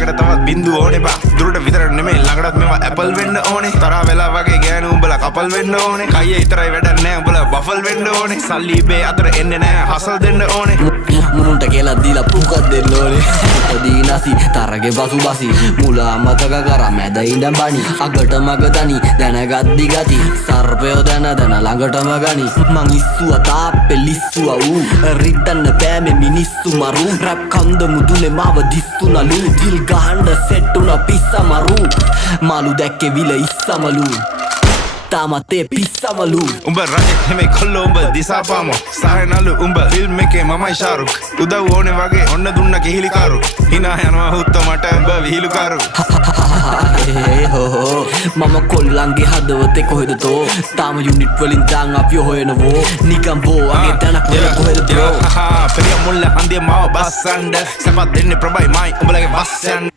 ළඟට තවත් බින්දුව ඕනේ බා දුරට විතර නෙමෙයි ළඟටත් මේවා ඇපල් වෙන්න ඕනේ තරහ වෙලා වගේ ගෑනු උඹලා කපල් වෙන්න ඕනේ කයියේ විතරයි වැඩක් නෑ උඹලා බෆල් වෙන්න ඕනේ සල්ලි බේ අතර එන්නේ නෑ හසල් දෙන්න ඕනේ මුන්ට කියලා දීලා පුකක් දෙන්න ඕනේ දීනසි තරගේ බසු බසි මුලා මතක කරා මැද ඉඳන් බණි අගට මග දනි දැනගත් දිගති සර්පය දැන ළඟටම ගනි මං ඉස්සුව තාප්පේ ලිස්සුව ඌ රිද්දන්න බෑ මේ මිනිස්සු මරු රැප් කන්ද මුදුනේ මාව දිස්සුනලු දිල් ගහන්න සෙට් උන පිස්සමරු මාළු දැක්කේ විල ඉස්සමලු තාමත් ඒ පිස්සමලු උඹ රජෙක් නෙමෙයි කොල්ලෝ උඹ දිසාපාමෝ සාහනලු උඹ ෆිල්ම් එකේ මමයි ශාරුක් උදව් ඕනේ වගේ ඔන්න දුන්න කිහිලිකාරු hina යනවා හුත්ත මට උඹ විහිළුකාරු මම කොල්ලන්ගේ හදවතේ කොහෙද තෝ තාම යුනිට් වලින් දාන් අපි හොයනවෝ නිකම් බෝ අගේ තනක් වල කොහෙද බ්‍රෝ පෙරිය මුල්ල හන්දිය මාව බස්සන්න සපත් දෙන්නේ ප්‍රබයි මයි උඹලගේ බස්සයන්